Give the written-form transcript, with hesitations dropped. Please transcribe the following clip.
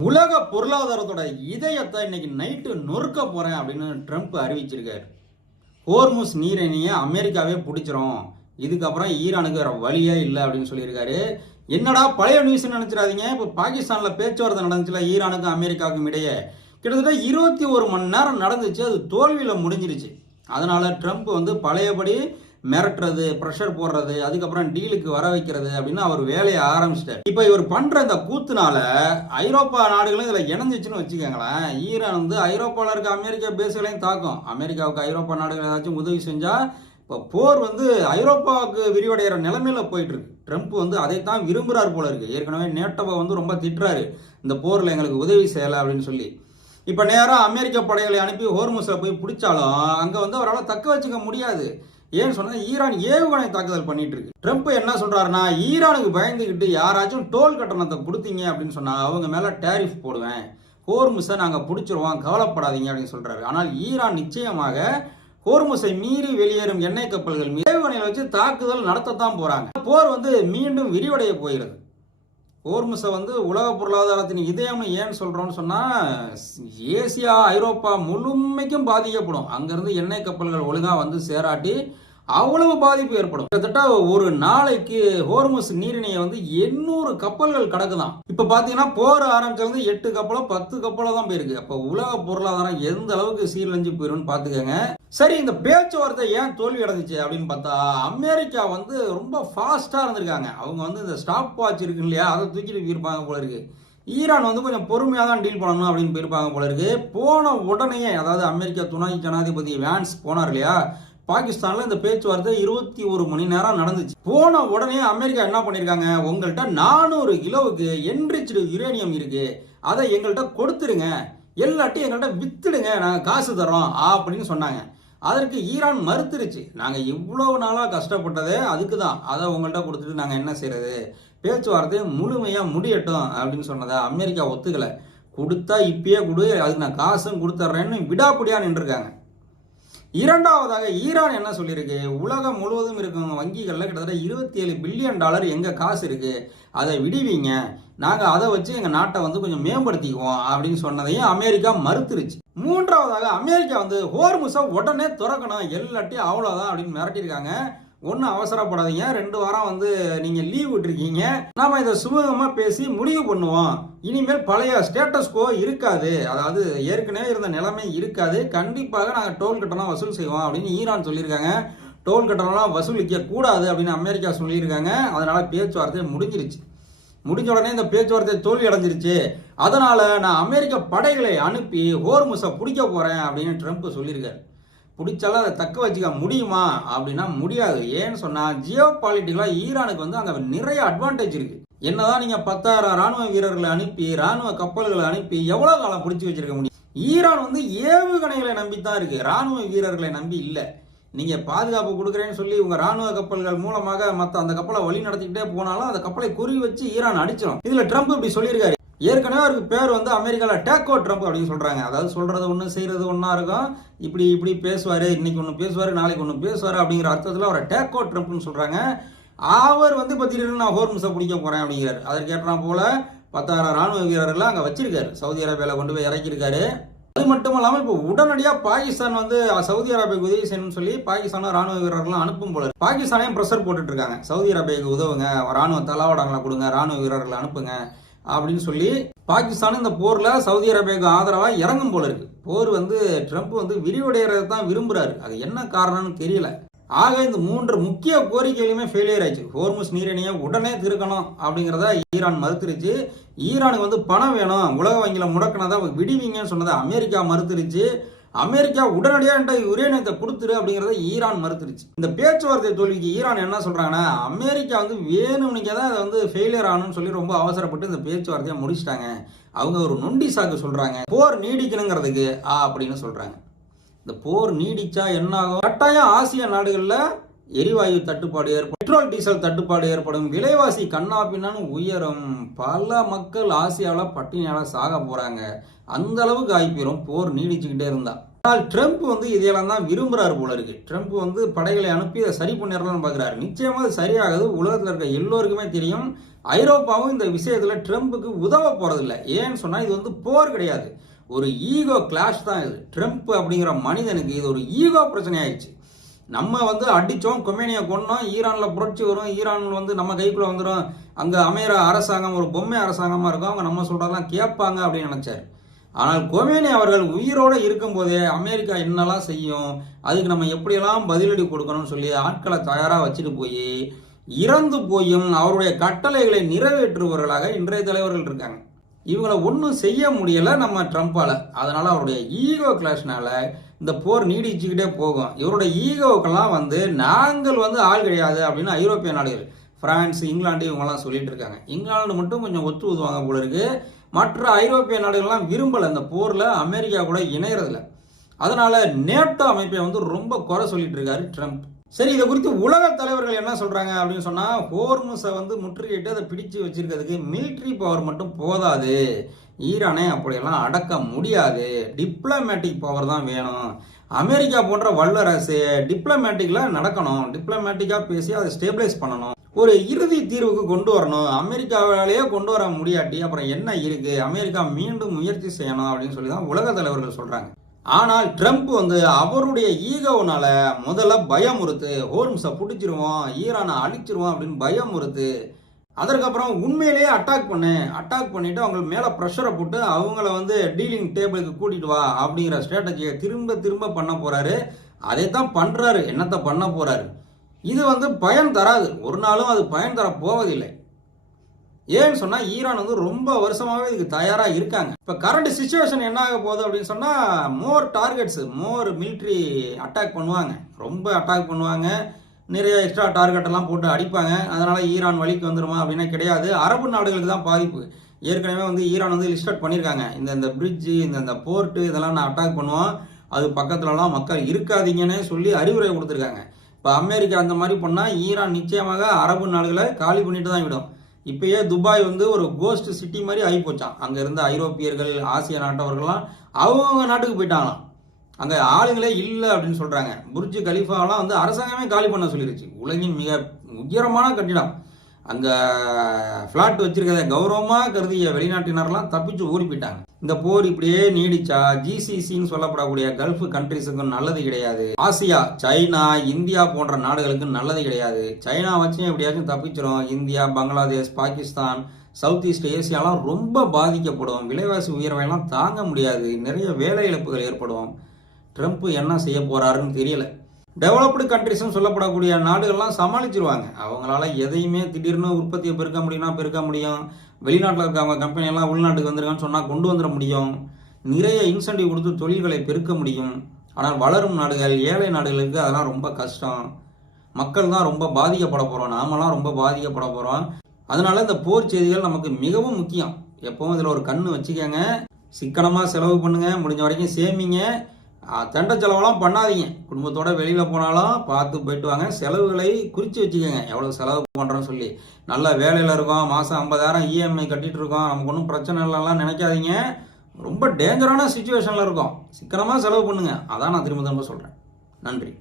உலக பொருளாதாரத்தோட இதயத்தை இன்னைக்கு நைட்டு நொறுக்க போறேன் அப்படின்னு ட்ரம்ப் அறிவிச்சிருக்காரு. ஹோர்முஸ் நீரிணையை அமெரிக்காவே பிடிச்சிரும், இதுக்கப்புறம் ஈரானுக்கு வேற வழியே இல்லை அப்படின்னு சொல்லியிருக்காரு. என்னடா பழைய நியூஸ் நினைச்சிடாதீங்க. இப்போ பாகிஸ்தான்ல பேச்சுவார்த்தை நடந்துச்சுல ஈரானுக்கும் அமெரிக்காவுக்கும் இடையே, கிட்டத்தட்ட 21 மணி நேரம் நடந்துச்சு. அது தோல்வியில் முடிஞ்சிருச்சு. அதனால ட்ரம்ப் பழையபடி மிரட்டுறது, ப்ரெஷர் போடுறது, அதுக்கப்புறம் டீலுக்கு வர வைக்கிறது அப்படின்னு அவர் வேலையை ஆரம்பிச்சிட்டார். இப்போ இவர் பண்ற இந்த கூத்துனால ஐரோப்பா நாடுகளும் இதுல இணைஞ்சிச்சுன்னு வச்சுக்கோங்களேன். ஈரான் ஐரோப்பாவில் இருக்க அமெரிக்கா பேஸ்களையும் தாக்கும். அமெரிக்காவுக்கு ஐரோப்பா நாடுகள் ஏதாச்சும் உதவி செஞ்சா இப்போ போர் ஐரோப்பாவுக்கு விரிவடைகிற நிலைமையில போயிட்டு இருக்கு. ட்ரம்ப் அதைத்தான் விரும்புறாரு போல இருக்கு. ஏற்கனவே நேட்டோவை ரொம்ப திட்டுறாரு, இந்த போர்ல எங்களுக்கு உதவி செய்யலை அப்படின்னு சொல்லி. இப்ப நேரம் அமெரிக்க படைகளை அனுப்பி ஹோர்முஸை போய் பிடிச்சாலும் அங்க அவரால் தக்க வச்சுக்க முடியாது. ஏன்னு சொன்னா ஈரான் ஏவுகணை தாக்குதல் பண்ணிட்டு இருக்கு. ட்ரம்ப் என்ன சொல்றாருன்னா, ஈரானுக்கு பயந்துகிட்டு யாராச்சும் டோல் கட்டணத்தை கொடுத்தீங்க அப்படின்னு சொன்னா அவங்க மேல டேரிஃப் போடுவேன், ஹோர்முஸை நாங்க பிடிச்சிருவோம், கவலைப்படாதீங்க அப்படின்னு சொல்றாரு. ஆனால் ஈரான் நிச்சயமாக ஹோர்முஸை மீறி வெளியேறும் எண்ணெய் கப்பல்கள் மீது ஏவுகணைகளை வச்சு தாக்குதல் நடத்தத்தான் போறாங்க. போர் மீண்டும் விரிவடைய போகிறது. ஹோர்முஸை உலக பொருளாதாரத்தின் இதயம்னு ஏன் சொல்றோம்னு சொன்னா, ஏசியா ஐரோப்பா முழுமைக்கும் பாதிக்கப்படும். அங்கிருந்து எண்ணெய் கப்பல்கள் ஒழுங்கா சேராட்டி அவ்வளவு பாதிப்பு ஏற்படும். கிட்டத்தட்ட ஒரு நாளைக்கு ஹோர்முஸ் நீரிணையை 800 கப்பல்கள் கடக்குதான். இப்ப பாத்தீங்கன்னா போர் ஆரம்பிச்சது 8 கப்பலோ 10 கப்பலோ தான் போயிருக்கு. அப்ப உலக பொருளாதாரம் எந்த அளவுக்கு சீரழிஞ்சு போயிரும் பாத்துக்கங்க. சரி, இந்த பேச்சுவார்த்தை ஏன் தோல்வி அடைஞ்சிச்சு அப்படின்னு பார்த்தா, அமெரிக்கா ரொம்ப ஃபாஸ்டா இருந்திருக்காங்க. அவங்க இந்த ஸ்டாப் வாட்ச் இருக்கு இல்லையா, அதை தூக்கிட்டு போயிருப்பாங்க போல இருக்கு. ஈரான் கொஞ்சம் பொறுமையாக தான் டீல் பண்ணணும் அப்படின்னு போயிருப்பாங்க போல இருக்கு. போன உடனே, அதாவது அமெரிக்கா துணை ஜனாதிபதி வான்ஸ் போனார் இல்லையா பாகிஸ்தான்ல, இந்த பேச்சுவார்த்தை 21 மணி நேரம் நடந்துச்சு. போன உடனே அமெரிக்கா என்ன பண்ணிருக்காங்க, உங்கள்கிட்ட 400 கிலோவுக்கு என்ரிச்டு யுரேனியம் இருக்கு, அதை எங்கள்கிட்ட கொடுத்துருங்க, எல்லாத்தையும் எங்கள்கிட்ட வித்துடுங்க, நாங்க காசு தரோம் அப்படின்னு சொன்னாங்க. அதற்கு ஈரான் மறுத்துருச்சு. நாங்க இவ்வளவு நாளா கஷ்டப்பட்டதே அதுக்கு தான், அதை உங்கள்கிட்ட கொடுத்துட்டு நாங்க என்ன செய்யறது, பேச்சுவார்த்தை முழுமையா முடியட்டும் அப்படின்னு சொன்னதை அமெரிக்கா ஒத்துக்கல. கொடுத்தா இப்பயே கொடு, அதுக்கு நான் காசும் கொடுத்துட்றேன்னு விடாப்பிடியா நின்றுருக்காங்க. இரண்டாவதாக ஈரான் என்ன சொல்லியிருக்கு, உலகம் முழுவதும் இருக்கும் வங்கிகளில் கிட்டத்தட்ட $27 பில்லியன் எங்க காசு இருக்கு, அதை விடுவீங்க, நாங்க அதை வச்சு எங்க நாட்டை கொஞ்சம் மேம்படுத்திக்குவோம் அப்படின்னு சொன்னதையும் அமெரிக்கா மறுத்துருச்சு. மூன்றாவதாக அமெரிக்கா ஹோர்முஸை உடனே திறக்கணும், எல்லாத்தையும் அவ்வளவுதான் அப்படின்னு மிரட்டியிருக்காங்க. ஒன்றும் அவசரப்படாதீங்க, 2 வாரம் நீங்க லீவ் விட்டுருக்கீங்க, நாம இதை சுமூகமா பேசி முடிவு பண்ணுவோம், இனிமேல் பழைய ஸ்டேட்டஸ் கோ இருக்காது, அதாவது ஏற்கனவே இருந்த நிலைமை இருக்காது, கண்டிப்பாக நாங்கள் டோல் கட்டணம் வசூல் செய்வோம் அப்படின்னு ஈரான் சொல்லியிருக்காங்க. டோல் கட்டணம்லாம் வசூலிக்க கூடாது அப்படின்னு அமெரிக்கா சொல்லியிருக்காங்க. அதனால பேச்சுவார்த்தை முடிஞ்சிருச்சு. முடிஞ்ச உடனே இந்த பேச்சுவார்த்தை தோல்வி அடைஞ்சிருச்சு. அதனால நான் அமெரிக்க படைகளை அனுப்பி ஹோர்முஸை பிடிக்க போறேன் அப்படின்னு ட்ரம்ப் சொல்லியிருக்காரு. பிடிச்சாலும் அதை தக்க வச்சுக்க முடியுமா அப்படின்னா முடியாது. ஏன்னு சொன்னா ஜியோ பாலிட்டிக்கலா ஈரானுக்கு அங்க நிறைய அட்வான்டேஜ் இருக்கு. என்னதான் நீங்க 10,000 ராணுவ வீரர்களை அனுப்பி, ராணுவ கப்பல்களை அனுப்பி எவ்வளவு காலம் பிடிச்சி வச்சிருக்க முடியும்? ஈரான் ஏவுகணைகளை நம்பித்தான் இருக்கு, ராணுவ வீரர்களை நம்பி இல்ல. நீங்க பாதுகாப்பு கொடுக்குறேன்னு சொல்லி உங்க ராணுவ கப்பல்கள் மூலமாக மற்ற அந்த கப்பலை வழி நடத்திக்கிட்டே போனாலும் அந்த கப்பலை குறி வச்சு ஈரான் அடிச்சிடும். இதுல ட்ரம்ப் இப்படி சொல்லியிருக்காரு. ஏற்கனவே அவருக்கு பேர் அமெரிக்கால டேக்கோ ட்ரம்ப் அப்படின்னு சொல்றாங்க. அதாவது சொல்றது ஒண்ணு செய்யறது ஒன்னா இருக்கும். இப்படி இப்படி பேசுவாரு, இன்னைக்கு ஒண்ணு பேசுவாரு, நாளைக்கு ஒண்ணு பேசுவாரு அப்படிங்கிற அர்த்தத்துல அவரை டேக்கோ ட்ரம்ப்னு சொல்றாங்க. அவர் இப்ப திடீர்னு நான் ஹோர்முஸை பிடிக்க போறேன் அப்படிங்கிறாரு. அதற்கு ஏற்ற போல 10,000 ராணுவ வீரர்கள் அங்க வச்சிருக்காரு, சவுதி அரேபியால கொண்டு போய் இறக்கியிருக்காரு. அது மட்டும் இல்லாமல் இப்போ உடனடியா பாகிஸ்தான் சவுதி அரேபியாவுக்கு உதவி செய்யணும்னு சொல்லி பாகிஸ்தான ராணுவ வீரர்கள்லாம் அனுப்பும் போல பாகிஸ்தானையும் ப்ரெஷர் போட்டுட்டு இருக்காங்க. சவுதி அரேபியாவுக்கு உதவுங்க, ராணுவ தளவாடங்களை கொடுங்க, ராணுவ வீரர்களை அனுப்புங்க அப்படின்னு சொல்லி பாகிஸ்தான் இந்த போர்ல சவுதி அரேபியாவுக்கு ஆதரவா இறங்கும் போல இருக்கு. போர் ட்ரம்ப் விரிவடைகிறத தான் விரும்புறாரு. அது என்ன காரணம்னு தெரியல. ஆக இந்த 3 முக்கிய கோரிக்கைகளுமே ஃபெயிலியர் ஆயிடுச்சு. ஹோர்முஸ் நீரிணையை உடனே திருக்கணும் அப்படிங்கிறத ஈரான் மறுத்துருச்சு. ஈரானுக்கு பணம் வேணும், உலக வங்கியில முடக்கினதை விடுவீங்கன்னு சொன்னதை அமெரிக்கா மறுத்துருச்சு. அமெரிக்கா உடனடியாக யுரேனியத்தை கொடுத்துரு அப்படிங்கிறத ஈரான் மறுத்துருச்சு. இந்த பேச்சுவார்த்தை தோல்விக்கு ஈரான் என்ன சொல்றாங்கன்னா, அமெரிக்கா வேணும்னுக்கே தான் அதை ஃபெயிலியர் ஆகணும்னு சொல்லி ரொம்ப அவசரப்பட்டு இந்த பேச்சுவார்த்தையை முடிச்சிட்டாங்க. அவங்க ஒரு நொண்டி சாக்கு சொல்றாங்க, போர் நீடிக்கணுங்கிறதுக்கு அப்படின்னு சொல்றாங்க. இந்த போர் நீடிச்சா என்ன ஆகும்? கட்டாயம் ஆசிய நாடுகள்ல எரிவாயு தட்டுப்பாடு ஏற்படும், பெட்ரோல் டீசல் தட்டுப்பாடு ஏற்படும், விலைவாசி கண்ணா பின்னான்னு உயரும், பல மக்கள் ஆசியாவில் பட்டினியால சாக போறாங்க. அந்த அளவுக்கு ஆகிப்போம் போர் நீடிச்சுக்கிட்டே இருந்தா. ஆனால் ட்ரம்ப் இதையெல்லாம் தான் விரும்புறாரு போல இருக்கு. ட்ரம்ப் படைகளை அனுப்பி அதை சரி பண்ணிடலாம்னு பாக்குறாரு. நிச்சயமா அது சரியாகுது. உலகத்தில் இருக்க எல்லோருக்குமே தெரியும், ஐரோப்பாவும் இந்த விஷயத்துல ட்ரம்ப்புக்கு உதவ போறதில்லை. ஏன்னு சொன்னா இது வந்து போர் கிடையாது, ஒரு ஈகோ கிளாஷ் தான் இது. ட்ரம்ப் அப்படிங்கிற மனிதனுக்கு இது ஒரு ஈகோ பிரச்சனை ஆயிடுச்சு. நம்ம வந்து அடித்தோம், கொமேனியை கொன்னோம், ஈரானில் புரட்சி வரும், ஈரான் வந்து நம்ம கைக்குள்ளே வந்துடும், அங்கே அமைகிற அரசாங்கம் ஒரு பொம்மை அரசாங்கமாக இருக்கும், அவங்க நம்ம சொல்கிறதெல்லாம் கேட்பாங்க அப்படின்னு நினச்சார். ஆனால் கொமேனி அவர்கள் உயிரோடு இருக்கும்போதே அமெரிக்கா என்னெல்லாம் செய்யும், அதுக்கு நம்ம எப்படியெல்லாம் பதிலடி கொடுக்கணும்னு சொல்லி ஆட்களை தயாராக வச்சுட்டு போய் இறந்து போயும் அவருடைய கட்டளைகளை நிறைவேற்றுபவர்களாக இன்றைய தலைவர்கள் இருக்காங்க. இவங்களை ஒன்றும் செய்ய முடியலை நம்ம ட்ரம்ப்பால். அதனால் அவருடைய ஈகோ கிளாஷ்னால இந்த போர் நீடிச்சுக்கிட்டே போகும். இவருடைய ஈகோக்கெல்லாம் வந்து நாங்கள் வந்து ஆள் கிடையாது அப்படின்னு ஐரோப்பிய நாடுகள் பிரான்ஸ், இங்கிலாந்து இவங்கெல்லாம் சொல்லிட்டு இருக்காங்க. இங்கிலாந்து மட்டும் கொஞ்சம் ஒத்து ஊதுவாங்க போல இருக்கு. மற்ற ஐரோப்பிய நாடுகள்லாம் விரும்பலை இந்த போரில் அமெரிக்கா கூட இணையறதில்ல. அதனால நேட்டோ அமைப்பை வந்து ரொம்ப குறை சொல்லிட்டு இருக்காரு ட்ரம்ப். சரி, இதை குறித்து உலக தலைவர்கள் என்ன சொல்றாங்க அப்படின்னு சொன்னா, ஹோர்முஸை வந்து முற்றுகையிட்டு அதை பிடிச்சு வச்சிருக்கிறதுக்கு மிலிட்ரி பவர் மட்டும் போதாது, ஈரானை அப்படியெல்லாம் அடக்க முடியாது, டிப்ளமேட்டிக் பவர் தான் வேணும். அமெரிக்கா போன்ற வல்லரசு டிப்ளமேட்டிக்ல நடக்கணும், டிப்ளமேட்டிக்கா பேசி அதை ஸ்டேபிளைஸ் பண்ணணும், ஒரு இறுதி தீர்வுக்கு கொண்டு வரணும். அமெரிக்காவிலேயே கொண்டு வர முடியாட்டி அப்புறம் என்ன இருக்கு, அமெரிக்கா மீண்டும் முயற்சி செய்யணும் அப்படின்னு சொல்லி தான் உலக தலைவர்கள் சொல்றாங்க. ஆனால் ட்ரம்ப் வந்து அவருடைய ஈகோனால முதல்ல பயமுறுத்து, ஹோர்முஸை பிடிச்சிருவோம், ஈரானை அழிச்சிருவோம் அப்படின்னு பயமுறுத்து, அதற்கப்புறம் உண்மையிலேயே அட்டாக் பண்ணிட்டு அவங்க மேலே ப்ரெஷரை போட்டு அவங்கள வந்து டீலிங் டேபிளுக்கு கூட்டிட்டு வா அப்படிங்கிற ஸ்ட்ராட்டஜியை திரும்ப திரும்ப பண்ண போறாரு. அதைத்தான் பண்றாரு. என்னத்தை பண்ண போறாரு? இது வந்து பயன் தராது, ஒரு நாளும் அது பயன் தர போவதில்லை. ஏன்னு சொன்னா ஈரான் வந்து ரொம்ப வருஷமாவே இதுக்கு தயாரா இருக்காங்க. இப்ப கரண்ட் சிச்சுவேஷன் என்ன ஆக போகுது அப்படின்னு சொன்னா, மோர் டார்கெட்ஸ், மோர் மிலிட்ரி அட்டாக் பண்ணுவாங்க, ரொம்ப அட்டாக் பண்ணுவாங்க, நிறைய எக்ஸ்ட்ரா டார்கெட் எல்லாம் போட்டு அடிப்பாங்க. அதனால ஈரான் வழிக்கு வந்துருமா அப்படின்னா கிடையாது, அரபு நாடுகளுக்கு தான் பாதிப்பு. ஏற்கனவே வந்து ஈரான் வந்து லிஸ்ட் அவுட் பண்ணியிருக்காங்க, இந்த பிரிட்ஜு, இந்த போர்ட்டு இதெல்லாம் நான் அட்டாக் பண்ணுவோம், அது பக்கத்துலலாம் மக்கள் இருக்காதீங்கன்னு சொல்லி அறிவுரை கொடுத்துருக்காங்க. இப்போ அமெரிக்கா அந்த மாதிரி பண்ணால் ஈரான் நிச்சயமாக அரபு நாடுகளை காலி பண்ணிட்டு தான் விடும். இப்பயே துபாய் வந்து ஒரு கோஸ்ட் சிட்டி மாதிரி ஆகி போச்சான். அங்கே இருந்த ஐரோப்பியர்கள், ஆசிய நாட்டவர்கள்லாம் அவங்க நாட்டுக்கு போயிட்டாங்களாம், அங்கே ஆளுங்களே இல்லை அப்படின்னு சொல்கிறாங்க. புர்ஜ் கலீஃபாவெல்லாம் வந்து அரசாங்கமே காலி பண்ண சொல்லிருச்சு. உலகின் மிக உயரமான கட்டிடம், அங்கே ஃப்ளாட் வச்சிருக்கிறத கௌரவமாக கருதிய வெளிநாட்டினர்லாம் தப்பிச்சு ஓடி போயிட்டாங்க. இந்த போர் இப்படியே நீடிச்சா ஜிசிசின்னு சொல்லப்படக்கூடிய கல்ஃப் கண்ட்ரிஸுக்கும் நல்லது கிடையாது, ஆசியா, சைனா, இந்தியா போன்ற நாடுகளுக்கு நல்லது கிடையாது. சைனா வச்சும் எப்படியாச்சும் தப்பிச்சிடும். India, Bangladesh, Pakistan, south east ஏசியாலாம் ரொம்ப பாதிக்கப்படும். விலைவாசி உயர்வையெல்லாம் தாங்க முடியாது, நிறைய வேலை இழப்புகள் ஏற்படும். ட்ரம்ப் என்ன செய்ய போறாருன்னு தெரியல. டெவலப்டு கண்ட்ரிஸ்ன்னு சொல்லப்படக்கூடிய நாடுகள்லாம் சமாளிச்சிருவாங்க. அவங்களால எதையுமே திடீர்னு உற்பத்தியை பெருக்க முடியும். வெளிநாட்டில் இருக்க கம்பெனியெல்லாம் உள்நாட்டுக்கு வந்துருக்கான்னு சொன்னால் கொண்டு வந்துட முடியும். நிறைய இன்சென்டிவ் கொடுத்து தொழில்களை பெருக்க முடியும். ஆனால் வளரும் நாடுகள், ஏழை நாடுகளுக்கு அதெல்லாம் ரொம்ப கஷ்டம். மக்கள் தான் ரொம்ப பாதிக்கப்பட போகிறோம், நாமெல்லாம் ரொம்ப பாதிக்கப்பட போகிறோம். அதனால இந்த போர் செய்திகள் நமக்கு மிகவும் முக்கியம். எப்பவும் இதில் ஒரு கண்ணு வச்சுக்கோங்க, சிக்கனமாக செலவு பண்ணுங்க, முடிஞ்ச வரைக்கும் சேமிங்க, தண்ட செலவெல்லாம் பண்ணாதீங்க. குடும்பத்தோட வெளியில் போனாலும் பார்த்து போயிட்டு வாங்க. செலவுகளை குறித்து வச்சுக்கோங்க, எவ்வளோ செலவு பண்ணுறோன்னு சொல்லி. நல்ல வேலையில் இருக்கோம், மாதம் 50,000 இஎம்ஐ கட்டிகிட்டு இருக்கோம், நமக்கு ஒன்றும் பிரச்சனை இல்லைலாம் நினைக்காதீங்க. ரொம்ப டேஞ்சரான சுச்சுவேஷனில் இருக்கோம், சிக்கனமாக செலவு பண்ணுங்க. அதான் நான் திரும்ப சொல்கிறேன். நன்றி.